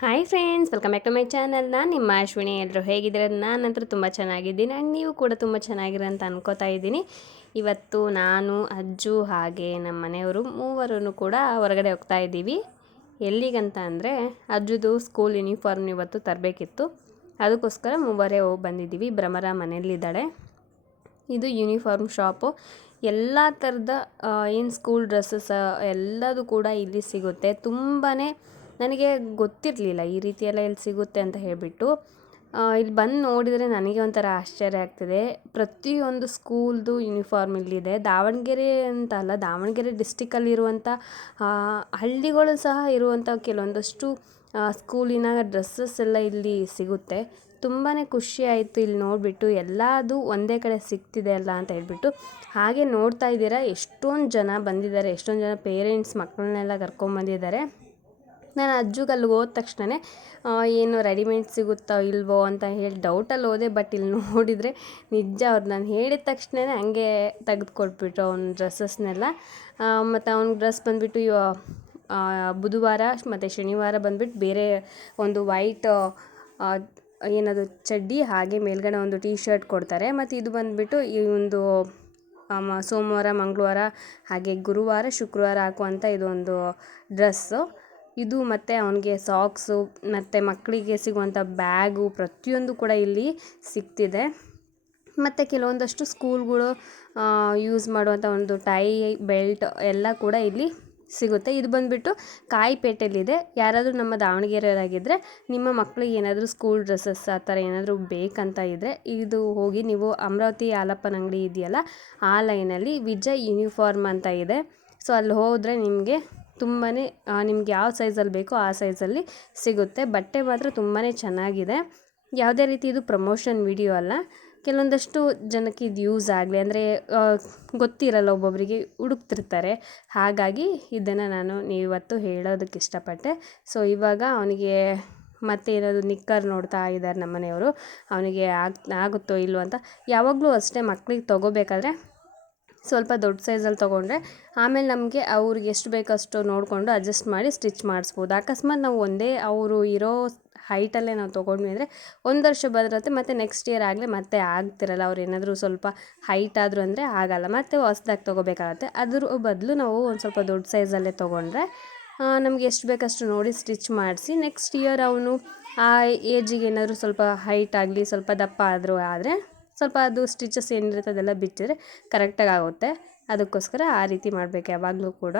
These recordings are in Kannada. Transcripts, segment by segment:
Hi friends, welcome back to my channel. ನಾನು ನಿಮ್ಮ ಅಶ್ವಿನಿ. ಎಲ್ಲರೂ ಹೇಗಿದ್ದೀರ? ನಾನಂತೂ ತುಂಬ ಚೆನ್ನಾಗಿದ್ದೀನಿ ಆ್ಯಂಡ್ ನೀವು ಕೂಡ ತುಂಬ ಚೆನ್ನಾಗಿರ ಅಂತ ಅನ್ಕೋತಾ ಇದ್ದೀನಿ. ಇವತ್ತು ನಾನು, ಅಜ್ಜು ಹಾಗೆ ನಮ್ಮ ಮನೆಯವರು ಮೂವರೂ ಕೂಡ ಹೊರಗಡೆ ಹೋಗ್ತಾ ಇದ್ದೀವಿ. ಎಲ್ಲಿಗಂತ ಅಂದರೆ ಅಜ್ಜುದು ಸ್ಕೂಲ್ ಯೂನಿಫಾರ್ಮ್ ಇವತ್ತು ತರಬೇಕಿತ್ತು. ಅದಕ್ಕೋಸ್ಕರ ಮೂವರೇ ಹೋಗಿ ಬಂದಿದ್ದೀವಿ. ಭ್ರಮರ ಮನೆಯಲ್ಲಿದ್ದಾಳೆ. ಇದು ಯೂನಿಫಾರ್ಮ್ ಶಾಪು. ಎಲ್ಲ ಥರದ ಏನು ಸ್ಕೂಲ್ ಡ್ರೆಸ್ಸಸ್ ಎಲ್ಲದೂ ಕೂಡ ಇಲ್ಲಿ ಸಿಗುತ್ತೆ. ತುಂಬಾ ನನಗೆ ಗೊತ್ತಿರಲಿಲ್ಲ ಈ ರೀತಿಯೆಲ್ಲ ಇಲ್ಲಿ ಸಿಗುತ್ತೆ ಅಂತ ಹೇಳಿಬಿಟ್ಟು. ಇಲ್ಲಿ ಬಂದು ನೋಡಿದರೆ ನನಗೆ ಒಂಥರ ಆಶ್ಚರ್ಯ ಆಗ್ತಿದೆ. ಪ್ರತಿಯೊಂದು ಸ್ಕೂಲ್ದು ಯೂನಿಫಾರ್ಮ್ ಇಲ್ಲಿದೆ. ದಾವಣಗೆರೆ ಅಂತ ಅಲ್ಲ, ದಾವಣಗೆರೆ ಡಿಸ್ಟಿಕಲ್ಲಿರುವಂಥ ಹಳ್ಳಿಗಳು ಸಹ ಇರುವಂಥ ಕೆಲವೊಂದಷ್ಟು ಸ್ಕೂಲಿನ ಡ್ರೆಸ್ಸಸ್ ಎಲ್ಲ ಇಲ್ಲಿ ಸಿಗುತ್ತೆ. ತುಂಬಾ ಖುಷಿ ಆಯಿತು ಇಲ್ಲಿ ನೋಡಿಬಿಟ್ಟು. ಎಲ್ಲದು ಒಂದೇ ಕಡೆ ಸಿಗ್ತಿದೆ ಅಲ್ಲ ಅಂತ ಹೇಳ್ಬಿಟ್ಟು. ಹಾಗೆ ನೋಡ್ತಾ ಇದ್ದೀರಾ ಎಷ್ಟೊಂದು ಜನ ಬಂದಿದ್ದಾರೆ, ಎಷ್ಟೊಂದು ಜನ ಪೇರೆಂಟ್ಸ್ ಮಕ್ಕಳನ್ನೆಲ್ಲ ಕರ್ಕೊಂಬಂದಿದ್ದಾರೆ. ನಾನು ಅಜ್ಜುಗೆ ಅಲ್ಲಿಗೆ ಹೋದ ತಕ್ಷಣ ಏನು ರೆಡಿಮೇಡ್ ಸಿಗುತ್ತೋ ಇಲ್ವೋ ಅಂತ ಹೇಳಿ ಡೌಟಲ್ಲಿ ಹೋದೆ. ಬಟ್ ಇಲ್ಲಿ ನೋಡಿದರೆ ನಿಜ ಅವ್ರು ನಾನು ಹೇಳಿದ ತಕ್ಷಣ ಹಂಗೆ ತೆಗೆದುಕೊಟ್ಬಿಟ್ರು ಅವ್ನ ಡ್ರೆಸ್ಸಸ್ನೆಲ್ಲ. ಮತ್ತು ಅವ್ನ ಡ್ರೆಸ್ ಬಂದುಬಿಟ್ಟು ಬುಧವಾರ ಮತ್ತು ಶನಿವಾರ ಬಂದುಬಿಟ್ಟು ಬೇರೆ ಒಂದು ವೈಟ್ ಏನದು ಚಡ್ಡಿ, ಹಾಗೆ ಮೇಲ್ಗಡೆ ಒಂದು ಟೀ ಶರ್ಟ್ ಕೊಡ್ತಾರೆ. ಮತ್ತು ಇದು ಬಂದುಬಿಟ್ಟು ಈ ಒಂದು ಸೋಮವಾರ, ಮಂಗಳವಾರ, ಹಾಗೆ ಗುರುವಾರ, ಶುಕ್ರವಾರ ಹಾಕುವಂಥ ಇದೊಂದು ಡ್ರೆಸ್ಸು ಇದು. ಮತ್ತು ಅವನಿಗೆ ಸಾಕ್ಸು ಮತ್ತು ಮಕ್ಕಳಿಗೆ ಸಿಗುವಂಥ ಬ್ಯಾಗು ಪ್ರತಿಯೊಂದು ಕೂಡ ಇಲ್ಲಿ ಸಿಗ್ತಿದೆ. ಮತ್ತು ಕೆಲವೊಂದಷ್ಟು ಸ್ಕೂಲ್ಗಳು ಯೂಸ್ ಮಾಡುವಂಥ ಒಂದು ಟೈ, ಬೆಲ್ಟ್ ಎಲ್ಲ ಕೂಡ ಇಲ್ಲಿ ಸಿಗುತ್ತೆ. ಇದು ಬಂದುಬಿಟ್ಟು ಕಾಯಿಪೇಟೆಯಲ್ಲಿದೆ. ಯಾರಾದರೂ ನಮ್ಮ ದಾವಣಗೆರೆಯವರಾಗಿದ್ದರೆ ನಿಮ್ಮ ಮಕ್ಕಳಿಗೆ ಏನಾದರೂ ಸ್ಕೂಲ್ ಡ್ರೆಸ್ಸಸ್ ಆ ಥರ ಏನಾದರೂ ಬೇಕಂತ ಇದ್ದರೆ ಇದು ಹೋಗಿ ನೀವು ಅಮರಾವತಿ ಆಲಪ್ಪನ ಅಂಗಡಿ ಇದೆಯಲ್ಲ, ಆ ಲೈನಲ್ಲಿ ವಿಜಯ್ ಯೂನಿಫಾರ್ಮ್ ಅಂತ ಇದೆ. ಸೊ ಅಲ್ಲಿ ಹೋದರೆ ನಿಮಗೆ ತುಂಬಾ ನಿಮ್ಗೆ ಯಾವ ಸೈಜಲ್ಲಿ ಬೇಕೋ ಆ ಸೈಜಲ್ಲಿ ಸಿಗುತ್ತೆ. ಬಟ್ಟೆ ಮಾತ್ರ ತುಂಬಾ ಚೆನ್ನಾಗಿದೆ. ಯಾವುದೇ ರೀತಿ ಇದು ಪ್ರಮೋಷನ್ ವಿಡಿಯೋ ಅಲ್ಲ. ಕೆಲವೊಂದಷ್ಟು ಜನಕ್ಕೆ ಇದು ಯೂಸ್ ಆಗಲಿ ಅಂದರೆ ಗೊತ್ತಿರಲ್ಲ, ಒಬ್ಬೊಬ್ಬರಿಗೆ ಹುಡುಕ್ತಿರ್ತಾರೆ. ಹಾಗಾಗಿ ಇದನ್ನು ನಾನು ಇವತ್ತು ಹೇಳೋದಕ್ಕೆ ಇಷ್ಟಪಟ್ಟೆ. ಸೊ ಇವಾಗ ಅವನಿಗೆ ಮತ್ತೆ ಏನಾದರೂ ನಿಕ್ಕರ್ ನೋಡ್ತಾ ಇದ್ದಾರೆ ನಮ್ಮ ಮನೆಯವರು. ಅವನಿಗೆ ಆಗುತ್ತೋ ಇಲ್ವೋ ಅಂತ. ಯಾವಾಗಲೂ ಅಷ್ಟೇ ಮಕ್ಕಳಿಗೆ ತೊಗೋಬೇಕಾದ್ರೆ ಸ್ವಲ್ಪ ದೊಡ್ಡ ಸೈಜಲ್ಲಿ ತೊಗೊಂಡ್ರೆ ಆಮೇಲೆ ನಮಗೆ ಅವ್ರಿಗೆ ಎಷ್ಟು ಬೇಕಷ್ಟು ನೋಡಿಕೊಂಡು ಅಡ್ಜಸ್ಟ್ ಮಾಡಿ ಸ್ಟಿಚ್ ಮಾಡಿಸ್ಬೋದು. ಅಕಸ್ಮಾತ್ ನಾವು ಒಂದೇ ಅವರು ಇರೋ ಹೈಟಲ್ಲೇ ನಾವು ತೊಗೊಂಡ್ವಿ ಅಂದರೆ ಒಂದು ವರ್ಷ ಬರುತ್ತೆ, ಮತ್ತು ನೆಕ್ಸ್ಟ್ ಇಯರ್ ಆಗಲೇ ಮತ್ತೆ ಆಗ್ತಿರಲ್ಲ. ಅವ್ರು ಏನಾದರೂ ಸ್ವಲ್ಪ ಹೈಟ್ ಆದರೂ ಅಂದರೆ ಆಗಲ್ಲ, ಮತ್ತು ಹೊಸ್ದಾಗಿ ತೊಗೋಬೇಕಾಗತ್ತೆ. ಅದ್ರ ಬದಲು ನಾವು ಒಂದು ಸ್ವಲ್ಪ ದೊಡ್ಡ ಸೈಜಲ್ಲೇ ತೊಗೊಂಡ್ರೆ ನಮಗೆ ಎಷ್ಟು ಬೇಕಷ್ಟು ನೋಡಿ ಸ್ಟಿಚ್ ಮಾಡಿಸಿ ನೆಕ್ಸ್ಟ್ ಇಯರ್ ಅವನು ಆ ಏಜಿಗೆ ಏನಾದರೂ ಸ್ವಲ್ಪ ಹೈಟ್ ಆಗಲಿ, ಸ್ವಲ್ಪ ದಪ್ಪ ಆದರೂ ಆದರೆ ಸ್ವಲ್ಪ ಅದು ಸ್ಟಿಚಸ್ ಏನಿರುತ್ತೆ ಅದೆಲ್ಲ ಬಿಚ್ಚಿದ್ರೆ ಕರೆಕ್ಟಾಗಿ ಆಗುತ್ತೆ. ಅದಕ್ಕೋಸ್ಕರ ಆ ರೀತಿ ಮಾಡಬೇಕು ಯಾವಾಗಲೂ ಕೂಡ.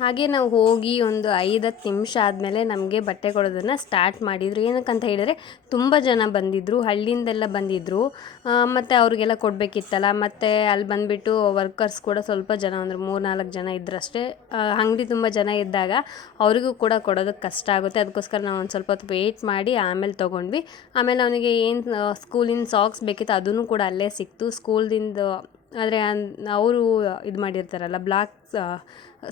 ಹಾಗೆ ನಾವು ಹೋಗಿ ಒಂದು 5-10 ನಿಮಿಷ ಆದಮೇಲೆ ನಮಗೆ ಬಟ್ಟೆ ಕೊಡೋದನ್ನು ಸ್ಟಾರ್ಟ್ ಮಾಡಿದರು. ಏನಕ್ಕಂತ ಹೇಳಿದರೆ ತುಂಬ ಜನ ಬಂದಿದ್ದರು, ಹಳ್ಳಿಯಿಂದೆಲ್ಲ ಬಂದಿದ್ದರು. ಮತ್ತು ಅವ್ರಿಗೆಲ್ಲ ಕೊಡಬೇಕಿತ್ತಲ್ಲ. ಮತ್ತು ಅಲ್ಲಿ ಬಂದುಬಿಟ್ಟು ವರ್ಕರ್ಸ್ ಕೂಡ ಸ್ವಲ್ಪ ಜನ, ಅಂದರೆ 3-4 ಜನ ಇದ್ದರಷ್ಟೇ. ಅಂಗಡಿ ತುಂಬ ಜನ ಇದ್ದಾಗ ಅವರಿಗೂ ಕೂಡ ಕೊಡೋದಕ್ಕೆ ಕಷ್ಟ ಆಗುತ್ತೆ. ಅದಕ್ಕೋಸ್ಕರ ನಾವು ಒಂದು ಸ್ವಲ್ಪ ಹೊತ್ತು ವೆಯ್ಟ್ ಮಾಡಿ ಆಮೇಲೆ ತೊಗೊಂಡ್ವಿ. ಆಮೇಲೆ ಅವನಿಗೆ ಏನು ಸ್ಕೂಲಿನ ಸಾಕ್ಸ್ ಬೇಕಿತ್ತು ಅದನ್ನು ಕೂಡ ಅಲ್ಲೇ ಸಿಕ್ತು ಸ್ಕೂಲ್ದಿಂದ. ಆದರೆ ಅವರು ಇದು ಮಾಡಿರ್ತಾರಲ್ಲ ಬ್ಲಾಕ್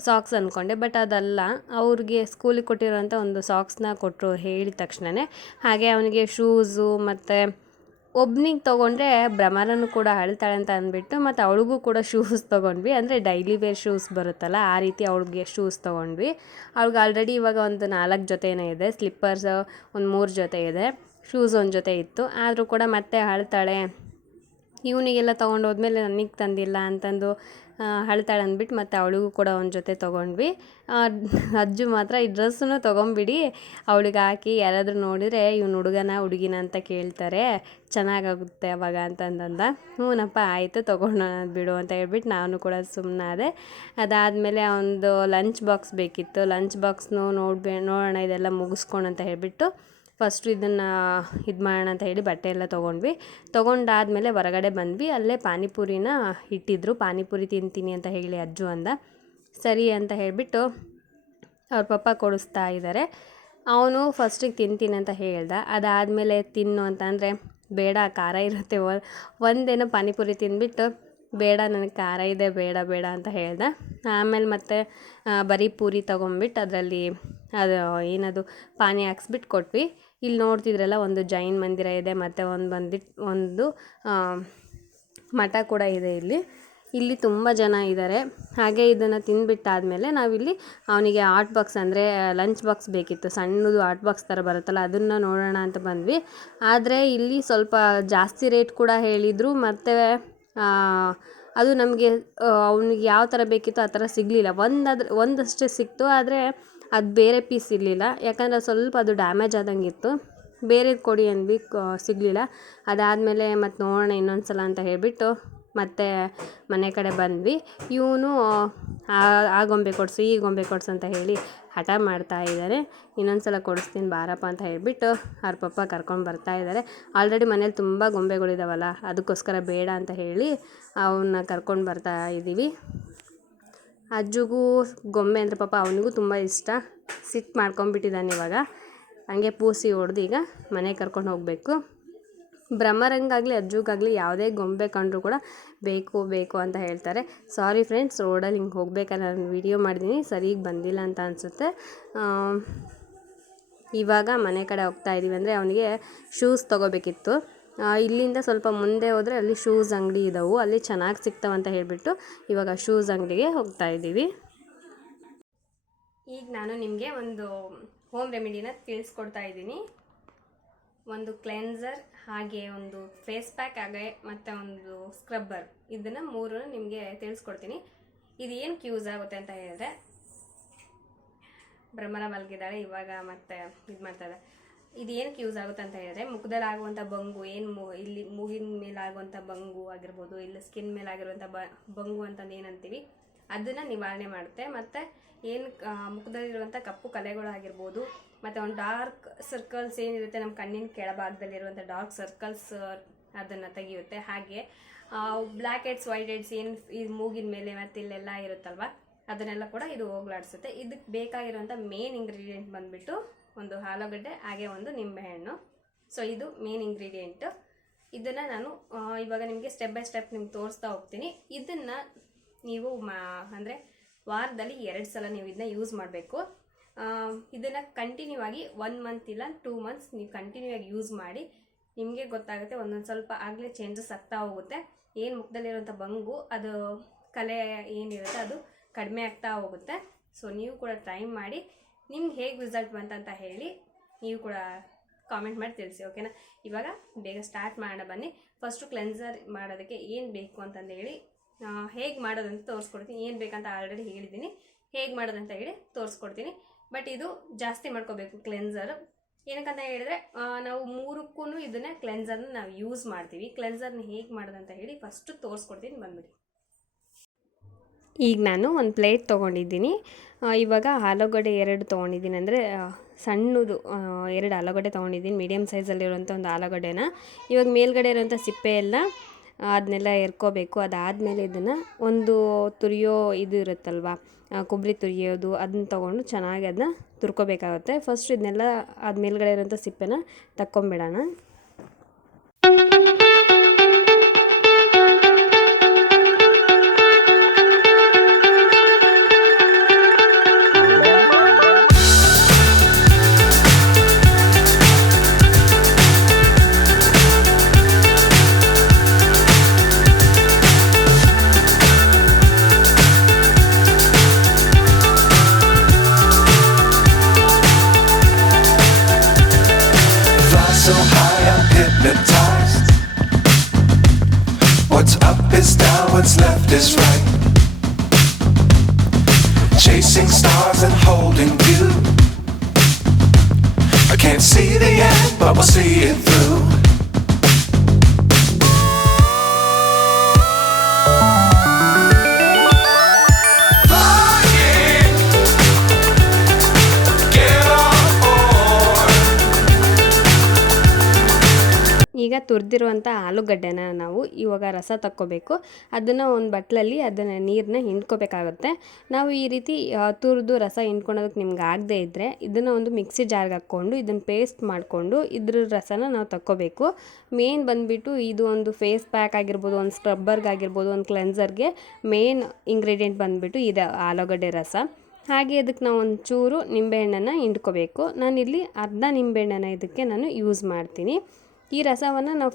ಸಾಕ್ಸ್ ಅಂದ್ಕೊಂಡೆ, ಬಟ್ ಅದಲ್ಲ. ಅವ್ರಿಗೆ ಸ್ಕೂಲಿಗೆ ಕೊಟ್ಟಿರೋಂಥ ಒಂದು ಸಾಕ್ಸ್ನ ಕೊಟ್ಟರು ಹೇಳಿದ ತಕ್ಷಣವೇ. ಹಾಗೆ ಅವನಿಗೆ ಶೂಸು ಮತ್ತು ಒಬ್ಬನಿಗೆ ತೊಗೊಂಡ್ರೆ ಭ್ರಮರನು ಕೂಡ ಅಳ್ತಾಳೆ ಅಂತ ಅಂದ್ಬಿಟ್ಟು ಮತ್ತು ಅವಳಿಗೂ ಕೂಡ ಶೂಸ್ ತೊಗೊಂಡ್ವಿ. ಅಂದರೆ ಡೈಲಿ ವೇರ್ ಶೂಸ್ ಬರುತ್ತಲ್ಲ ಆ ರೀತಿ ಅವಳಿಗೆ ಶೂಸ್ ತೊಗೊಂಡ್ವಿ. ಅವ್ಳಿಗೆ ಆಲ್ರೆಡಿ ಇವಾಗ ಒಂದು 4 ಜೊತೆನೇ ಇದೆ. ಸ್ಲಿಪ್ಪರ್ಸ್ ಒಂದು 3 ಜೊತೆ ಇದೆ, ಶೂಸ್ ಒಂದು ಜೊತೆ ಇತ್ತು. ಆದರೂ ಕೂಡ ಮತ್ತೆ ಅಳ್ತಾಳೆ. ಇವನಿಗೆಲ್ಲ ತೊಗೊಂಡೋದ್ಮೇಲೆ ನನಗೆ ತಂದಿಲ್ಲ ಅಂತಂದು ಅಳ್ತಾಳೆ ಅಂದ್ಬಿಟ್ಟು ಮತ್ತು ಅವಳಿಗೂ ಕೂಡ ಒಂದು ಜೊತೆ ತೊಗೊಂಡ್ವಿ. ಅಜ್ಜು ಮಾತ್ರ ಈ ಡ್ರೆಸ್ಸನ್ನು ತೊಗೊಂಬಿಡಿ, ಅವಳಿಗೆ ಹಾಕಿ ಯಾರಾದರೂ ನೋಡಿದರೆ ಇವ್ನು ಹುಡುಗನ ಹುಡುಗಿನ ಅಂತ ಕೇಳ್ತಾರೆ, ಚೆನ್ನಾಗಾಗುತ್ತೆ ಅವಾಗ ಅಂತಂದಂದ. ಹ್ಞೂನಪ್ಪ ಆಯಿತು ತೊಗೊಂಡೋಣ ಬಿಡು ಅಂತ ಹೇಳ್ಬಿಟ್ಟು ನಾನು ಕೂಡ ಸುಮ್ಮನಾದೆ. ಅದಾದಮೇಲೆ ಒಂದು ಲಂಚ್ ಬಾಕ್ಸ್ ಬೇಕಿತ್ತು. ಲಂಚ್ ಬಾಕ್ಸ್ನು ನೋಡೋಣ ಇದೆಲ್ಲ ಮುಗಿಸ್ಕೊಂಡು ಅಂತ ಹೇಳಿಬಿಟ್ಟು ಫಸ್ಟು ಇದನ್ನು ಇದು ಮಾಡೋಣ ಅಂತ ಹೇಳಿ ಬಟ್ಟೆ ಎಲ್ಲ ತೊಗೊಂಡ್ವಿ. ತೊಗೊಂಡಾದಮೇಲೆ ಹೊರಗಡೆ ಬಂದ್ವಿ. ಅಲ್ಲೇ ಪಾನಿಪುರಿನ ಇಟ್ಟಿದ್ರು. ಪಾನಿಪುರಿ ತಿಂತೀನಿ ಅಂತ ಹೇಳಿ ಅಜ್ಜು ಅಂದ. ಸರಿ ಅಂತ ಹೇಳಿಬಿಟ್ಟು ಅವ್ರ ಪಪ್ಪ ಕೊಡಿಸ್ತಾ ಇದ್ದಾರೆ. ಅವನು ಫಸ್ಟಿಗೆ ತಿಂತೀನಿ ಅಂತ ಹೇಳ್ದ. ಅದಾದಮೇಲೆ ತಿನ್ನು ಅಂತ ಅಂದರೆ ಬೇಡ ಖಾರ ಇರುತ್ತೆ, ಒಂದೇನೋ ಪಾನಿಪುರಿ ತಿಂದ್ಬಿಟ್ಟು ಬೇಡ ನನಗೆ ಖಾರ ಇದೆ ಬೇಡ ಬೇಡ ಅಂತ ಹೇಳ್ದೆ. ಆಮೇಲೆ ಮತ್ತೆ ಬರೀ ಪೂರಿ ತೊಗೊಂಬಿಟ್ಟು ಅದರಲ್ಲಿ ಅದು ಏನದು ಪಾನಿ ಹಾಕ್ಸ್ಬಿಟ್ಟು ಕೊಟ್ವಿ. ಇಲ್ಲಿ ನೋಡ್ತಿದ್ರಲ್ಲ ಒಂದು ಜೈನ್ ಮಂದಿರ ಇದೆ, ಮತ್ತು ಒಂದು ಬಂದ್ಬಿಟ್ಟು ಒಂದು ಮಠ ಕೂಡ ಇದೆ ಇಲ್ಲಿ. ಇಲ್ಲಿ ತುಂಬ ಜನ ಇದ್ದಾರೆ. ಹಾಗೆ ಇದನ್ನು ತಿಂದುಬಿಟ್ಟಾದಮೇಲೆ ನಾವಿಲ್ಲಿ ಅವನಿಗೆ ಹಾಟ್ ಬಾಕ್ಸ್ ಅಂದರೆ ಲಂಚ್ ಬಾಕ್ಸ್ ಬೇಕಿತ್ತು, ಸಣ್ಣದು ಹಾಟ್ ಬಾಕ್ಸ್ ಥರ ಬರುತ್ತಲ್ಲ, ಅದನ್ನು ನೋಡೋಣ ಅಂತ ಬಂದ್ವಿ. ಆದರೆ ಇಲ್ಲಿ ಸ್ವಲ್ಪ ಜಾಸ್ತಿ ರೇಟ್ ಕೂಡ ಹೇಳಿದರು. ಮತ್ತು ಅದು ನಮಗೆ ಅವನಿಗೆ ಯಾವ ಥರ ಬೇಕಿತ್ತು ಆ ಥರ ಸಿಗಲಿಲ್ಲ. ಒಂದಷ್ಟೇ ಸಿಕ್ತು, ಆದರೆ ಅದು ಬೇರೆ ಪೀಸ್ ಇರಲಿಲ್ಲ. ಯಾಕಂದರೆ ಸ್ವಲ್ಪ ಅದು ಡ್ಯಾಮೇಜ್ ಆದಂಗಿತ್ತು. ಬೇರೆದು ಕೊಡಿ ಅಂದ್ವಿ, ಸಿಗಲಿಲ್ಲ. ಅದಾದಮೇಲೆ ಮತ್ತು ನೋಡೋಣ ಇನ್ನೊಂದು ಸಲ ಅಂತ ಹೇಳಿಬಿಟ್ಟು ಮತ್ತೆ ಮನೆ ಕಡೆ ಬಂದ್ವಿ. ಇವನು ಆ ಗೊಂಬೆ ಕೊಡಿಸು ಈ ಗೊಂಬೆ ಕೊಡಿಸು ಅಂತ ಹೇಳಿ ಹಠ ಮಾಡ್ತಾ ಇದ್ದಾರೆ. ಇನ್ನೊಂದು ಸಲ ಕೊಡಿಸ್ತೀನಿ ಬಾರಪ್ಪ ಅಂತ ಹೇಳಿಬಿಟ್ಟು ಅವ್ರ ಪಪ್ಪ ಕರ್ಕೊಂಡು ಬರ್ತಾ ಇದ್ದಾರೆ. ಆಲ್ರೆಡಿ ಮನೇಲಿ ತುಂಬ ಗೊಂಬೆಗಳಿದಾವಲ್ಲ, ಅದಕ್ಕೋಸ್ಕರ ಬೇಡ ಅಂತ ಹೇಳಿ ಅವನ್ನ ಕರ್ಕೊಂಡು ಬರ್ತಾ ಇದ್ದೀವಿ. ಅಜ್ಜಿಗೂ ಗೊಂಬೆ ಅಂದರೆ ಪಾಪ ಅವನಿಗೂ ತುಂಬ ಇಷ್ಟ. ಸಿಟ್ಟು ಮಾಡ್ಕೊಂಬಿಟ್ಟಿದ್ದಾನೆ ಇವಾಗ. ಹಂಗೆ ಪೂಸಿ ಹೊಡೆದು ಈಗ ಮನೆಗೆ ಕರ್ಕೊಂಡು ಹೋಗಬೇಕು. ಬ್ರಹ್ಮರಂಗಾಗಲಿ ಅಜ್ಜುಗಾಗಲಿ ಯಾವುದೇ ಗೊಂಬೆ ಕಂಡ್ರೂ ಕೂಡ ಬೇಕು ಬೇಕು ಅಂತ ಹೇಳ್ತಾರೆ. ಸಾರಿ ಫ್ರೆಂಡ್ಸ್, ರೋಡಲ್ಲಿ ಹಿಂಗೆ ಹೋಗ್ಬೇಕಾದ್ರೆ ನಾನು ವೀಡಿಯೋ ಮಾಡಿದ್ದೀನಿ, ಸರಿಗೆ ಬಂದಿಲ್ಲ ಅಂತ ಅನಿಸುತ್ತೆ. ಇವಾಗ ಮನೆ ಕಡೆ ಹೋಗ್ತಾ ಇದ್ದೀವಿ. ಅಂದರೆ ಅವನಿಗೆ ಶೂಸ್ ತೊಗೋಬೇಕಿತ್ತು. ಇಲ್ಲಿಂದ ಸ್ವಲ್ಪ ಮುಂದೆ ಹೋದರೆ ಅಲ್ಲಿ ಶೂಸ್ ಅಂಗಡಿ ಇದ್ದಾವೆ, ಅಲ್ಲಿ ಚೆನ್ನಾಗಿ ಸಿಗ್ತಾವಂತ ಹೇಳಿಬಿಟ್ಟು ಇವಾಗ ಶೂಸ್ ಅಂಗಡಿಗೆ ಹೋಗ್ತಾ ಇದ್ದೀವಿ. ಈಗ ನಾನು ನಿಮಗೆ ಒಂದು ಹೋಮ್ ರೆಮಿಡಿನ ತಿಳಿಸ್ಕೊಡ್ತಾ ಇದ್ದೀನಿ. ಒಂದು ಕ್ಲೆನ್ಸರ್, ಹಾಗೆ ಒಂದು ಫೇಸ್ ಪ್ಯಾಕ್, ಹಾಗೆ ಮತ್ತು ಒಂದು ಸ್ಕ್ರಬ್ಬರ್, ಇದನ್ನು ಮೂರು ನಿಮಗೆ ತಿಳಿಸ್ಕೊಡ್ತೀನಿ. ಇದು ಏನಕ್ಕೆ ಯೂಸ್ ಆಗುತ್ತೆ ಅಂತ ಹೇಳಿದ್ರೆ, ಭ್ರಮರ ಮಲಗಿದ್ದಾಳೆ ಇವಾಗ ಮತ್ತೆ ಇದು ಮಾಡ್ತಾಯಿದೆ. ಇದು ಏನಕ್ಕೆ ಯೂಸ್ ಆಗುತ್ತೆ ಅಂತ ಹೇಳಿದ್ರೆ, ಮುಖದಲ್ಲಿ ಆಗುವಂಥ ಬಂಗು ಇಲ್ಲಿ ಮೂಗಿನ ಮೇಲೆ ಆಗುವಂಥ ಬಂಗು ಆಗಿರ್ಬೋದು, ಇಲ್ಲ ಸ್ಕಿನ್ ಮೇಲೆ ಆಗಿರುವಂಥ ಬಂಗು ಅಂತಂದು ಏನಂತೀವಿ, ಅದನ್ನು ನಿವಾರಣೆ ಮಾಡುತ್ತೆ. ಮತ್ತು ಏನು ಮುಖದಲ್ಲಿರುವಂಥ ಕಪ್ಪು ಕಲೆಗಳಾಗಿರ್ಬೋದು, ಮತ್ತು ಒಂದು ಡಾರ್ಕ್ ಸರ್ಕಲ್ಸ್ ಏನಿರುತ್ತೆ ನಮ್ಮ ಕಣ್ಣಿನ ಕೆಳಭಾಗದಲ್ಲಿರುವಂಥ ಡಾರ್ಕ್ ಸರ್ಕಲ್ಸ್, ಅದನ್ನು ತೆಗೆಯುತ್ತೆ. ಹಾಗೆ ಬ್ಲ್ಯಾಕ್ ಹೆಡ್ಸ್ ವೈಟ್ ಹೆಡ್ಸ್ ಏನು ಈ ಮೂಗಿನ ಮೇಲೆ ಮತ್ತು ಇಲ್ಲೆಲ್ಲ ಇರುತ್ತಲ್ವ, ಅದನ್ನೆಲ್ಲ ಕೂಡ ಇದು ಹೋಗ್ಲಾಡಿಸುತ್ತೆ. ಇದಕ್ಕೆ ಬೇಕಾಗಿರುವಂಥ ಮೇನ್ ಇಂಗ್ರೀಡಿಯೆಂಟ್ ಬಂದುಬಿಟ್ಟು ಒಂದು ಆಲೂಗಡ್ಡೆ, ಹಾಗೆ ಒಂದು ನಿಂಬೆಹಣ್ಣು. ಸೊ ಇದು ಮೇನ್ ಇಂಗ್ರೀಡಿಯೆಂಟು. ಇದನ್ನು ನಾನು ಇವಾಗ ನಿಮಗೆ ಸ್ಟೆಪ್ ಬೈ ಸ್ಟೆಪ್ ನಿಮ್ಗೆ ತೋರಿಸ್ತಾ ಹೋಗ್ತೀನಿ. ಇದನ್ನು ನೀವು ಅಂದರೆ ವಾರದಲ್ಲಿ 2 ಸಲ ನೀವು ಇದನ್ನ ಯೂಸ್ ಮಾಡಬೇಕು. ಇದನ್ನು ಕಂಟಿನ್ಯೂ ಆಗಿ 1 ಮಂತ್ ಇಲ್ಲ 2 ಮಂತ್ಸ್ ನೀವು ಕಂಟಿನ್ಯೂ ಆಗಿ ಯೂಸ್ ಮಾಡಿ. ನಿಮಗೆ ಗೊತ್ತಾಗುತ್ತೆ, ಒಂದೊಂದು ಸ್ವಲ್ಪ ಆಗಲೇ ಚೇಂಜಸ್ ಆಗ್ತಾ ಹೋಗುತ್ತೆ. ಏನು ಮುಖದಲ್ಲಿರುವಂಥ ಬಂಗು, ಅದು ಕಲೆ ಏನಿರುತ್ತೆ ಅದು ಕಡಿಮೆ ಆಗ್ತಾ ಹೋಗುತ್ತೆ. ಸೊ ನೀವು ಕೂಡ ಟ್ರೈ ಮಾಡಿ, ನಿಮ್ಗೆ ಹೇಗೆ ರಿಸಲ್ಟ್ ಬಂತಂತ ಹೇಳಿ ನೀವು ಕೂಡ ಕಾಮೆಂಟ್ ಮಾಡಿ ತಿಳಿಸಿ, ಓಕೆನಾ? ಇವಾಗ ಬೇಗ ಸ್ಟಾರ್ಟ್ ಮಾಡೋಣ ಬನ್ನಿ. ಫಸ್ಟು ಕ್ಲೆನ್ಸರ್ ಮಾಡೋದಕ್ಕೆ ಏನು ಬೇಕು ಅಂತಂದು ಹೇಳಿ ಹೇಗೆ ಮಾಡೋದಂತ ತೋರಿಸ್ಕೊಡ್ತೀನಿ. ಏನು ಬೇಕಂತ ಆಲ್ರೆಡಿ ಹೇಳಿದ್ದೀನಿ, ಹೇಗೆ ಮಾಡೋದಂತ ಹೇಳಿ ತೋರಿಸ್ಕೊಡ್ತೀನಿ. ಬಟ್ ಇದು ಜಾಸ್ತಿ ಮಾಡ್ಕೋಬೇಕು ಕ್ಲೆನ್ಸರ್. ಏನಕ್ಕಂತ ಹೇಳಿದ್ರೆ ನಾವು 3ಕ್ಕೂ ಇದನ್ನೇ ಕ್ಲೆನ್ಸರ್ನ ನಾವು ಯೂಸ್ ಮಾಡ್ತೀವಿ. ಕ್ಲೆನ್ಸರ್ನ ಹೇಗೆ ಮಾಡೋದಂತ ಹೇಳಿ ಫಸ್ಟು ತೋರಿಸ್ಕೊಡ್ತೀನಿ, ಬಂದ್ಬಿಡಿ. ಈಗ ನಾನು ಒಂದು ಪ್ಲೇಟ್ ತೊಗೊಂಡಿದ್ದೀನಿ. ಇವಾಗ ಆಲೂಗಡ್ಡೆ 2 ತೊಗೊಂಡಿದ್ದೀನಿ. ಅಂದರೆ ಸಣ್ಣದು 2 ಆಲೂಗಡ್ಡೆ ತೊಗೊಂಡಿದ್ದೀನಿ, ಮೀಡಿಯಮ್ ಸೈಜಲ್ಲಿರುವಂಥ ಒಂದು ಆಲೂಗಡ್ಡೆನ. ಇವಾಗ ಮೇಲ್ಗಡೆ ಇರೋಂಥ ಸಿಪ್ಪೆ ಎಲ್ಲ ಅದನ್ನೆಲ್ಲ ಎರ್ಕೋಬೇಕು. ಅದಾದಮೇಲೆ ಇದನ್ನು ಒಂದು ತುರಿಯೋ ಇದು ಇರುತ್ತಲ್ವ, ಕೊಬ್ಬರಿ ತುರಿಯೋದು, ಅದನ್ನ ತೊಗೊಂಡು ಚೆನ್ನಾಗಿ ಅದನ್ನ ತುರ್ಕೋಬೇಕಾಗುತ್ತೆ. ಫಸ್ಟ್ ಇದನ್ನೆಲ್ಲ ಅದು ಮೇಲ್ಗಡೆ ಇರೋಂಥ ಸಿಪ್ಪೆನ ತಕ್ಕೊಂಬಿಡೋಣ. So high I'm hypnotized. What's up is down, what's left is right. Chasing stars and holding you. I can't see the end, but we'll see it through. ಈಗ ತುರಿದಿರುವಂಥ ಆಲೂಗಡ್ಡೆನ ನಾವು ಇವಾಗ ರಸ ತಕ್ಕೋಬೇಕು. ಅದನ್ನು ಒಂದು ಬಟ್ಲಲ್ಲಿ ಅದನ್ನು ನೀರನ್ನ ಹಿಂಡ್ಕೋಬೇಕಾಗುತ್ತೆ. ನಾವು ಈ ರೀತಿ ತುರಿದು ರಸ ಹಿಂಡ್ಕೊಳೋದಕ್ಕೆ ನಿಮ್ಗೆ ಆಗದೇ ಇದ್ದರೆ ಇದನ್ನು ಒಂದು ಮಿಕ್ಸಿ ಜಾರ್ಗೆ ಹಾಕ್ಕೊಂಡು ಇದನ್ನು ಪೇಸ್ಟ್ ಮಾಡಿಕೊಂಡು ಇದ್ರ ರಸನ ನಾವು ತಕ್ಕೋಬೇಕು. ಮೇನ್ ಬಂದುಬಿಟ್ಟು ಇದು ಒಂದು ಫೇಸ್ ಪ್ಯಾಕ್ ಆಗಿರ್ಬೋದು, ಒಂದು ಸ್ಕ್ರಬ್ಬರ್ಗಾಗಿರ್ಬೋದು, ಒಂದು ಕ್ಲೆನ್ಸರ್ಗೆ ಮೇನ್ ಇಂಗ್ರೀಡಿಯೆಂಟ್ ಬಂದುಬಿಟ್ಟು ಇದು ಆಲೂಗಡ್ಡೆ ರಸ. ಹಾಗೆ ಅದಕ್ಕೆ ನಾವು ಒಂಚೂರು ನಿಂಬೆಹಣ್ಣನ್ನು ಹಿಂಡ್ಕೋಬೇಕು. ನಾನಿಲ್ಲಿ ಅರ್ಧ ನಿಂಬೆಹಣ್ಣನ್ನು ಇದಕ್ಕೆ ನಾನು ಯೂಸ್ ಮಾಡ್ತೀನಿ. ಈ ರಸವನ್ನು ನಾವು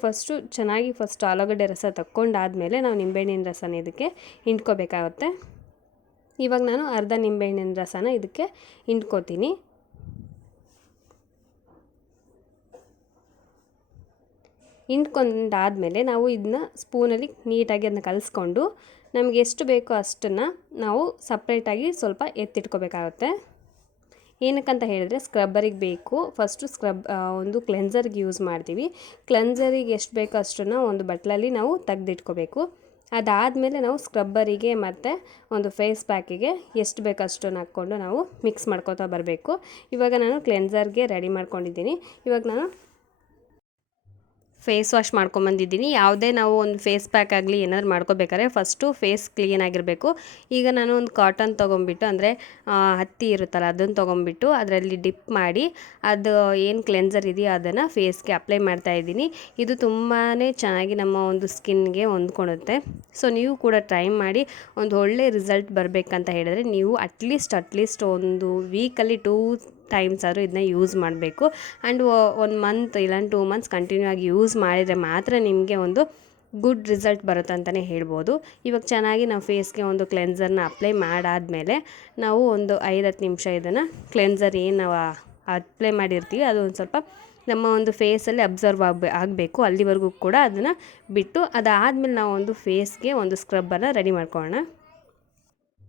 ಫಸ್ಟ್ ಆಲೂಗಡ್ಡೆ ರಸ ತಕ್ಕೊಂಡಾದಮೇಲೆ ನಾವು ನಿಂಬೆಹಣ್ಣಿನ ರಸನ ಇದಕ್ಕೆ ಹಿಂಡ್ಕೋಬೇಕಾಗುತ್ತೆ. ಇವಾಗ ನಾನು ಅರ್ಧ ನಿಂಬೆಹಣ್ಣಿನ ರಸನ ಇದಕ್ಕೆ ಹಿಂಡ್ಕೋತೀನಿ. ಹಿಂಡ್ಕೊಂಡಾದಮೇಲೆ ನಾವು ಇದನ್ನ ಸ್ಪೂನಲ್ಲಿ ನೀಟಾಗಿ ಅದನ್ನ ಕಲಿಸ್ಕೊಂಡು ನಮಗೆ ಎಷ್ಟು ಬೇಕೋ ಅಷ್ಟನ್ನು ನಾವು ಸಪ್ರೇಟಾಗಿ ಸ್ವಲ್ಪ ಎತ್ತಿಟ್ಕೋಬೇಕಾಗುತ್ತೆ. ಏನಕ್ಕಂತ ಹೇಳಿದ್ರೆ ಸ್ಕ್ರಬ್ಬರಿಗೆ ಬೇಕು. ಫಸ್ಟು ಒಂದು ಕ್ಲೆನ್ಸರ್ಗೆ ಯೂಸ್ ಮಾಡ್ತೀವಿ. ಕ್ಲೆನ್ಸರಿಗೆ ಎಷ್ಟು ಬೇಕೋ ಅಷ್ಟನ್ನು ಒಂದು ಬಟ್ಲಲ್ಲಿ ನಾವು ತೆಗೆದಿಟ್ಕೋಬೇಕು. ಅದಾದಮೇಲೆ ನಾವು ಸ್ಕ್ರಬ್ಬರಿಗೆ ಮತ್ತು ಒಂದು ಫೇಸ್ ಪ್ಯಾಕಿಗೆ ಎಷ್ಟು ಬೇಕೋ ಅಷ್ಟನ್ನು ಹಾಕ್ಕೊಂಡು ನಾವು ಮಿಕ್ಸ್ ಮಾಡ್ಕೊತಾ ಬರಬೇಕು. ಇವಾಗ ನಾನು ಕ್ಲೆನ್ಸರ್ಗೆ ರೆಡಿ ಮಾಡ್ಕೊಂಡಿದ್ದೀನಿ. ಇವಾಗ ನಾನು ಫೇಸ್ ವಾಶ್ ಮಾಡ್ಕೊಂಬಂದಿದ್ದೀನಿ. ಯಾವುದೇ ನಾವು ಒಂದು ಫೇಸ್ ಪ್ಯಾಕ್ ಆಗಲಿ ಏನಾದ್ರು ಮಾಡ್ಕೋಬೇಕಾದ್ರೆ ಫಸ್ಟು ಫೇಸ್ ಕ್ಲೀನ್ ಆಗಿರಬೇಕು. ಈಗ ನಾನು ಒಂದು ಕಾಟನ್ ತೊಗೊಂಬಿಟ್ಟು, ಅಂದರೆ ಹತ್ತಿ ಇರುತ್ತಲ್ಲ ಅದನ್ನು ತೊಗೊಂಬಿಟ್ಟು ಅದರಲ್ಲಿ ಡಿಪ್ ಮಾಡಿ ಅದು ಏನು ಕ್ಲೆನ್ಸರ್ ಇದೆಯೋ ಅದನ್ನು ಫೇಸ್ಗೆ ಅಪ್ಲೈ ಮಾಡ್ತಾಯಿದ್ದೀನಿ. ಇದು ತುಂಬಾ ಚೆನ್ನಾಗಿ ನಮ್ಮ ಒಂದು ಸ್ಕಿನ್ಗೆ ಹೊಂದ್ಕೊಳುತ್ತೆ. ಸೊ ನೀವು ಕೂಡ ಟ್ರೈ ಮಾಡಿ. ಒಂದು ಒಳ್ಳೆ ರಿಸಲ್ಟ್ ಬರಬೇಕಂತ ಹೇಳಿದ್ರೆ ನೀವು ಅಟ್ಲೀಸ್ಟ್ ಒಂದು ವೀಕಲ್ಲಿ 2 ಟೈಮ್ಸ್ ಆದರೂ ಇದನ್ನ ಯೂಸ್ ಮಾಡಬೇಕು. ಆ್ಯಂಡ್ 1 ಮಂತ್ ಇಲ್ಲ 2 ಮಂತ್ಸ್ ಕಂಟಿನ್ಯೂ ಆಗಿ ಯೂಸ್ ಮಾಡಿದರೆ ಮಾತ್ರ ನಿಮಗೆ ಒಂದು ಗುಡ್ ರಿಸಲ್ಟ್ ಬರುತ್ತೆ ಅಂತಲೇ ಹೇಳ್ಬೋದು. ಇವಾಗ ಚೆನ್ನಾಗಿ ನಾವು ಫೇಸ್ಗೆ ಒಂದು ಕ್ಲೆನ್ಸರ್ನ ಅಪ್ಲೈ ಮಾಡಾದಮೇಲೆ ನಾವು ಒಂದು 5-10 ನಿಮಿಷ ಇದನ್ನು ಕ್ಲೆನ್ಸರ್ ಏನು ನಾವು ಅಪ್ಲೈ ಮಾಡಿರ್ತೀವಿ ಅದು ಒಂದು ಸ್ವಲ್ಪ ನಮ್ಮ ಒಂದು ಫೇಸಲ್ಲಿ ಅಬ್ಸರ್ವ್ ಆಗಬೇಕು. ಅಲ್ಲಿವರೆಗೂ ಕೂಡ ಅದನ್ನು ಬಿಟ್ಟು ಅದಾದಮೇಲೆ ನಾವು ಒಂದು ಫೇಸ್ಗೆ ಒಂದು ಸ್ಕ್ರಬ್ಬನ್ನು ರೆಡಿ ಮಾಡ್ಕೊಳ್ಳೋಣ.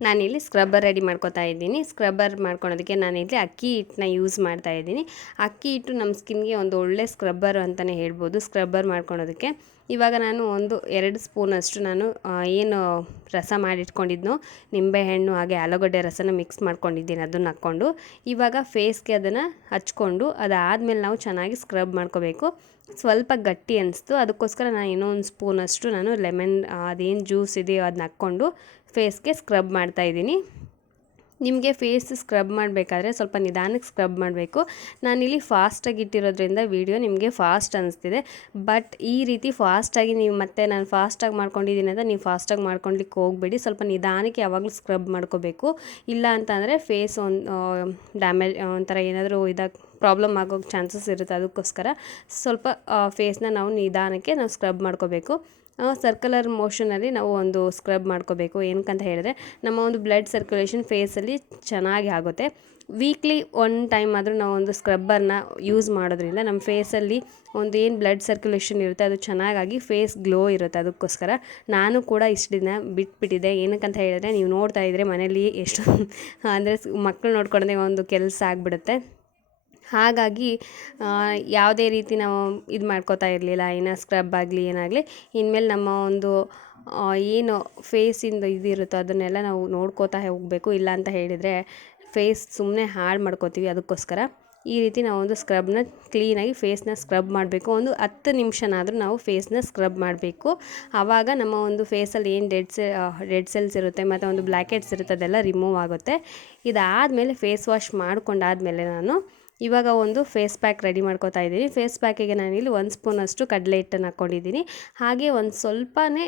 ನಾನಿಲ್ಲಿ ಸ್ಕ್ರಬ್ಬರ್ ರೆಡಿ ಮಾಡ್ಕೊತಾ ಇದ್ದೀನಿ. ಸ್ಕ್ರಬ್ಬರ್ ಮಾಡ್ಕೊಳೋದಕ್ಕೆ ನಾನಿಲ್ಲಿ ಅಕ್ಕಿ ಹಿಟ್ಟನ್ನ ಯೂಸ್ ಮಾಡ್ತಾ ಇದ್ದೀನಿ. ಅಕ್ಕಿ ಹಿಟ್ಟು ನಮ್ಮ ಸ್ಕಿನ್ಗೆ ಒಂದು ಒಳ್ಳೆ ಸ್ಕ್ರಬ್ಬರ್ ಅಂತಲೇ ಹೇಳ್ಬೋದು ಸ್ಕ್ರಬ್ಬರ್ ಮಾಡ್ಕೊಳೋದಕ್ಕೆ. ಇವಾಗ ನಾನು ಒಂದು 2 ಸ್ಪೂನಷ್ಟು ನಾನು ಏನು ರಸ ಮಾಡಿಟ್ಕೊಂಡಿದ್ನೋ ನಿಂಬೆಹಣ್ಣು ಹಾಗೆ ಆಲೂಗಡ್ಡೆ ರಸನ ಮಿಕ್ಸ್ ಮಾಡ್ಕೊಂಡಿದ್ದೀನಿ, ಅದನ್ನು ಹಾಕ್ಕೊಂಡು ಇವಾಗ ಫೇಸ್ಗೆ ಅದನ್ನು ಹಚ್ಕೊಂಡು ಅದಾದಮೇಲೆ ನಾವು ಚೆನ್ನಾಗಿ ಸ್ಕ್ರಬ್ ಮಾಡ್ಕೋಬೇಕು. ಸ್ವಲ್ಪ ಗಟ್ಟಿ ಅನಿಸ್ತು, ಅದಕ್ಕೋಸ್ಕರ ನಾನು ಇನ್ನೊಂದು ಸ್ಪೂನಷ್ಟು ನಾನು ಲೆಮನ್ ಅದೇನು ಜ್ಯೂಸ್ ಇದೆಯೋ ಅದನ್ನ ಹಾಕ್ಕೊಂಡು ಫೇಸ್ಗೆ ಸ್ಕ್ರಬ್ ಮಾಡ್ತಾಯಿದ್ದೀನಿ. ನಿಮಗೆ ಫೇಸ್ ಸ್ಕ್ರಬ್ ಮಾಡಬೇಕಾದ್ರೆ ಸ್ವಲ್ಪ ನಿಧಾನಕ್ಕೆ ಸ್ಕ್ರಬ್ ಮಾಡಬೇಕು. ನಾನಿಲ್ಲಿ ಫಾಸ್ಟಾಗಿ ಇಟ್ಟಿರೋದ್ರಿಂದ ವಿಡಿಯೋ ನಿಮಗೆ ಫಾಸ್ಟ್ ಅನ್ನಿಸ್ತಿದೆ. ಬಟ್ ಈ ರೀತಿ ಫಾಸ್ಟಾಗಿ ನೀವು ಮತ್ತೆ ನಾನು ಫಾಸ್ಟಾಗಿ ಮಾಡ್ಕೊಂಡಿದ್ದೀನಿ ಅಂತ ನೀವು ಫಾಸ್ಟಾಗಿ ಮಾಡ್ಕೊಳ್ಲಿಕ್ಕೆ ಹೋಗಬೇಡಿ. ಸ್ವಲ್ಪ ನಿಧಾನಕ್ಕೆ ಯಾವಾಗಲೂ ಸ್ಕ್ರಬ್ ಮಾಡ್ಕೋಬೇಕು. ಇಲ್ಲ ಅಂತಂದರೆ ಫೇಸ್ ಡ್ಯಾಮೇಜ್ ಒಂಥರ ಏನಾದರೂ ಪ್ರಾಬ್ಲಮ್ ಆಗೋಕ್ಕೆ ಚಾನ್ಸಸ್ ಇರುತ್ತೆ. ಅದಕ್ಕೋಸ್ಕರ ಸ್ವಲ್ಪ ಫೇಸ್ನ ನಾವು ನಿಧಾನಕ್ಕೆ ನಾವು ಸ್ಕ್ರಬ್ ಮಾಡ್ಕೋಬೇಕು. ಸರ್ಕ್ಯುಲರ್ ಮೋಷನಲ್ಲಿ ನಾವು ಒಂದು ಸ್ಕ್ರಬ್ ಮಾಡ್ಕೋಬೇಕು. ಏನಕ್ಕಂತ ಹೇಳಿದ್ರೆ ನಮ್ಮ ಒಂದು ಬ್ಲಡ್ ಸರ್ಕ್ಯುಲೇಷನ್ ಫೇಸಲ್ಲಿ ಚೆನ್ನಾಗಿ ಆಗುತ್ತೆ. ವೀಕ್ಲಿ 1 ಟೈಮ್ ಆದರೂ ನಾವು ಒಂದು ಸ್ಕ್ರಬ್ಬರ್ನ ಯೂಸ್ ಮಾಡೋದ್ರಿಂದ ನಮ್ಮ ಫೇಸಲ್ಲಿ ಒಂದು ಏನು ಬ್ಲಡ್ ಸರ್ಕ್ಯುಲೇಷನ್ ಇರುತ್ತೆ ಅದು ಚೆನ್ನಾಗಾಗಿ ಫೇಸ್ ಗ್ಲೋ ಇರುತ್ತೆ. ಅದಕ್ಕೋಸ್ಕರ ನಾನು ಕೂಡ ಇಷ್ಟು ದಿನ ಬಿಟ್ಬಿಟ್ಟಿದ್ದೆ. ಏನಕ್ಕಂತ ಹೇಳಿದ್ರೆ ನೀವು ನೋಡ್ತಾ ಇದ್ದರೆ ಮನೇಲಿ ಎಷ್ಟು ಅಂದರೆ ಮಕ್ಕಳು ನೋಡ್ಕೊಳ್ಳೋದೇ ಒಂದು ಕೆಲಸ ಆಗಿಬಿಡುತ್ತೆ. ಹಾಗಾಗಿ ಯಾವುದೇ ರೀತಿ ನಾವು ಇದು ಮಾಡ್ಕೋತಾ ಇರಲಿಲ್ಲ, ಏನೋ ಸ್ಕ್ರಬ್ ಆಗಲಿ ಏನಾಗಲಿ. ಇನ್ಮೇಲೆ ನಮ್ಮ ಒಂದು ಏನು ಫೇಸಿಂದು ಇದಿರುತ್ತೋ ಅದನ್ನೆಲ್ಲ ನಾವು ನೋಡ್ಕೋತಾ ಹೋಗಬೇಕು. ಇಲ್ಲ ಅಂತ ಹೇಳಿದರೆ ಫೇಸ್ ಸುಮ್ಮನೆ ಹಾಳು ಮಾಡ್ಕೋತೀವಿ. ಅದಕ್ಕೋಸ್ಕರ ಈ ರೀತಿ ನಾವು ಒಂದು ಸ್ಕ್ರಬ್ನ ಕ್ಲೀನಾಗಿ ಫೇಸ್ನ ಸ್ಕ್ರಬ್ ಮಾಡಬೇಕು. ಒಂದು 10 ನಿಮಿಷನಾದರೂ ನಾವು ಫೇಸ್ನ ಸ್ಕ್ರಬ್ ಮಾಡಬೇಕು. ಆವಾಗ ನಮ್ಮ ಒಂದು ಫೇಸಲ್ಲಿ ಏನು ಡೆಡ್ ಸೆಲ್ಸ್ ಇರುತ್ತೆ ಮತ್ತು ಒಂದು ಬ್ಲ್ಯಾಕ್ ಹೆಡ್ಸ್ ಇರುತ್ತೆ ಅದೆಲ್ಲ ರಿಮೂವ್ ಆಗುತ್ತೆ. ಇದಾದಮೇಲೆ ಫೇಸ್ ವಾಶ್ ಮಾಡ್ಕೊಂಡಾದಮೇಲೆ ನಾನು ಇವಾಗ ಒಂದು ಫೇಸ್ ಪ್ಯಾಕ್ ರೆಡಿ ಮಾಡ್ಕೋತಾ ಇದ್ದೀನಿ. ಫೇಸ್ ಪ್ಯಾಕಿಗೆ ನಾನಿಲ್ಲಿ 1 ಸ್ಪೂನಷ್ಟು ಕಡಲೆ ಹಿಟ್ಟನ್ನು ಹಾಕ್ಕೊಂಡಿದ್ದೀನಿ. ಹಾಗೆ ಒಂದು ಸ್ವಲ್ಪನೇ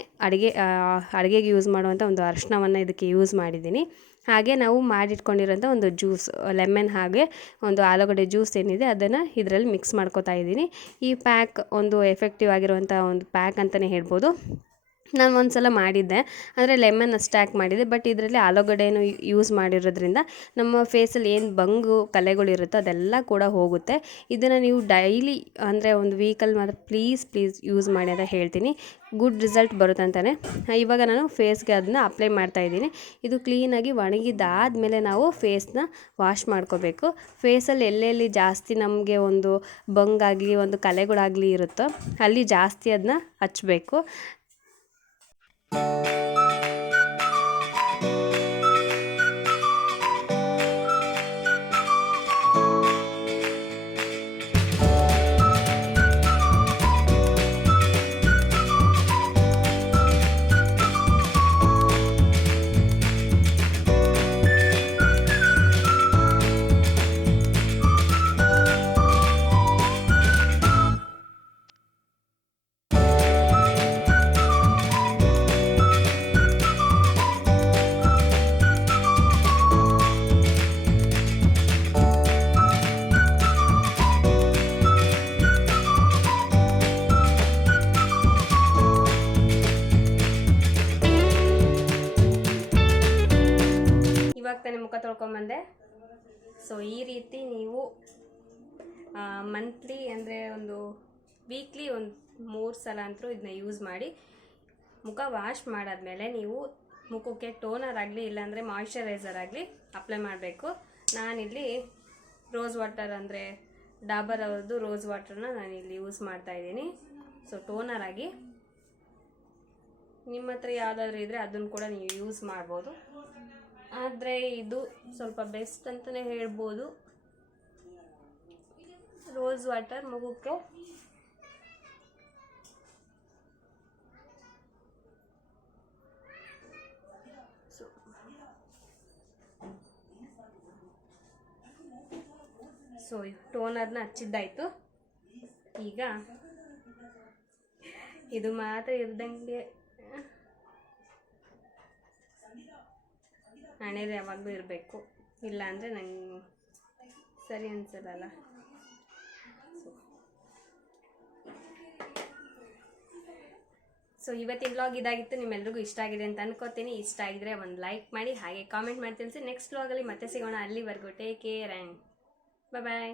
ಅಡುಗೆಗೆ ಯೂಸ್ ಮಾಡುವಂಥ ಒಂದು ಅರಿಶಿನವನ್ನು ಇದಕ್ಕೆ ಯೂಸ್ ಮಾಡಿದ್ದೀನಿ. ಹಾಗೆ ನಾವು ಮಾಡಿಟ್ಕೊಂಡಿರೋಂಥ ಒಂದು ಜ್ಯೂಸ್ ಲೆಮನ್ ಹಾಗೆ ಒಂದು ಆಲೂಗಡ್ಡೆ ಜ್ಯೂಸ್ ಏನಿದೆ ಅದನ್ನು ಇದರಲ್ಲಿ ಮಿಕ್ಸ್ ಮಾಡ್ಕೋತಾ ಇದ್ದೀನಿ. ಈ ಪ್ಯಾಕ್ ಒಂದು ಎಫೆಕ್ಟಿವ್ ಆಗಿರುವಂಥ ಒಂದು ಪ್ಯಾಕ್ ಅಂತಲೇ ಹೇಳ್ಬೋದು. ನಾನು ಒಂದು ಸಲ ಮಾಡಿದ್ದೆ, ಅಂದರೆ ಲೆಮನ್ ಅಷ್ಟೇ ಹಾಕಿ ಮಾಡಿದ್ದೆ. ಬಟ್ ಇದರಲ್ಲಿ ಆಲೂಗಡ್ಡೆನೂ ಯೂಸ್ ಮಾಡಿರೋದ್ರಿಂದ ನಮ್ಮ ಫೇಸಲ್ಲಿ ಏನು ಕಲೆಗಳಿರುತ್ತೋ ಅದೆಲ್ಲ ಕೂಡ ಹೋಗುತ್ತೆ. ಇದನ್ನು ನೀವು ಡೈಲಿ ಅಂದರೆ ಒಂದು ವೀಕಲ್ಲಿ ಮಾತ್ರ ಪ್ಲೀಸ್ ಯೂಸ್ ಮಾಡಿ ಅಂತ ಹೇಳ್ತೀನಿ. ಗುಡ್ ರಿಸಲ್ಟ್ ಬರುತ್ತೆ ಅಂತಲೇ. ಇವಾಗ ನಾನು ಫೇಸ್ಗೆ ಅದನ್ನ ಅಪ್ಲೈ ಮಾಡ್ತಾಯಿದ್ದೀನಿ. ಇದು ಕ್ಲೀನಾಗಿ ಒಣಗಿದಾದಮೇಲೆ ನಾವು ಫೇಸ್ನ ವಾಶ್ ಮಾಡ್ಕೋಬೇಕು. ಫೇಸಲ್ಲಿ ಎಲ್ಲೆಲ್ಲಿ ಜಾಸ್ತಿ ನಮಗೆ ಒಂದು ಬಂಗಾಗಲಿ ಒಂದು ಕಲೆಗಳಾಗಲಿ ಇರುತ್ತೋ ಅಲ್ಲಿ ಜಾಸ್ತಿ ಅದನ್ನ ಹಚ್ಚಬೇಕು. ಈ ರೀತಿ ನೀವು ಮಂತ್ಲಿ ಅಂದರೆ ಒಂದು ವೀಕ್ಲಿ ಒಂದು 3 ಸಲ ಅಂತೂ ಇದನ್ನ ಯೂಸ್ ಮಾಡಿ. ಮುಖ ವಾಶ್ ಮಾಡಾದ್ಮೇಲೆ ನೀವು ಮುಖಕ್ಕೆ ಟೋನರ್ ಆಗಲಿ ಇಲ್ಲಾಂದರೆ ಮಾಯಿಶ್ಚರೈಸರ್ ಆಗಲಿ ಅಪ್ಲೈ ಮಾಡಬೇಕು. ನಾನಿಲ್ಲಿ ರೋಸ್ ವಾಟರ್ ಅಂದರೆ ಡಾಬರ್ ಅವ್ರದ್ದು ರೋಸ್ ವಾಟರ್ನ ನಾನಿಲ್ಲಿ ಯೂಸ್ ಮಾಡ್ತಾಯಿದ್ದೀನಿ. ಸೊ ಟೋನರ್ ಆಗಿ ನಿಮ್ಮ ಹತ್ರ ಯಾವುದಾದ್ರೂ ಇದ್ದರೆ ಅದನ್ನು ಕೂಡ ನೀವು ಯೂಸ್ ಮಾಡ್ಬೋದು. ಆದರೆ ಇದು ಸ್ವಲ್ಪ ಬೆಸ್ಟ್ ಅಂತಲೇ ಹೇಳ್ಬೋದು. ರೋಸ್ ವಾಟರ್ ಮುಖಕ್ಕೆ ಸೊ ಟೋನರ್ನ ಹಚ್ಚಿದ್ದಾಯಿತು. ಈಗ ಇದು ಮಾತ್ರ ಇರ್ದಂಗೆ ಹಣೆದು ಯಾವಾಗಲೂ ಇರಬೇಕು, ಇಲ್ಲ ಅಂದರೆ ನಂಗೆ ಸರಿ ಅನಿಸಲ್ಲ. ಸೊ ಇವತ್ತಿನ ವ್ಲಾಗ್ ಇದಾಗಿತ್ತು. ನಿಮ್ಮೆಲ್ರಿಗೂ ಇಷ್ಟ ಆಗಿದೆ ಅಂತ ಅನ್ಕೋತೀನಿ. ಇಷ್ಟ ಆಗಿದ್ರೆ ಒಂದು ಲೈಕ್ ಮಾಡಿ, ಹಾಗೆ ಕಾಮೆಂಟ್ ಮಾಡಿ ತಿಳಿಸಿ. ನೆಕ್ಸ್ಟ್ ವ್ಲಾಗಲ್ಲಿ ಮತ್ತೆ ಸಿಗೋಣ. ಅಲ್ಲಿವರೆಗೂ ಟೇಕ್ ಕೇರ್ ಆ್ಯಂಡ್ ಬಾಯ್.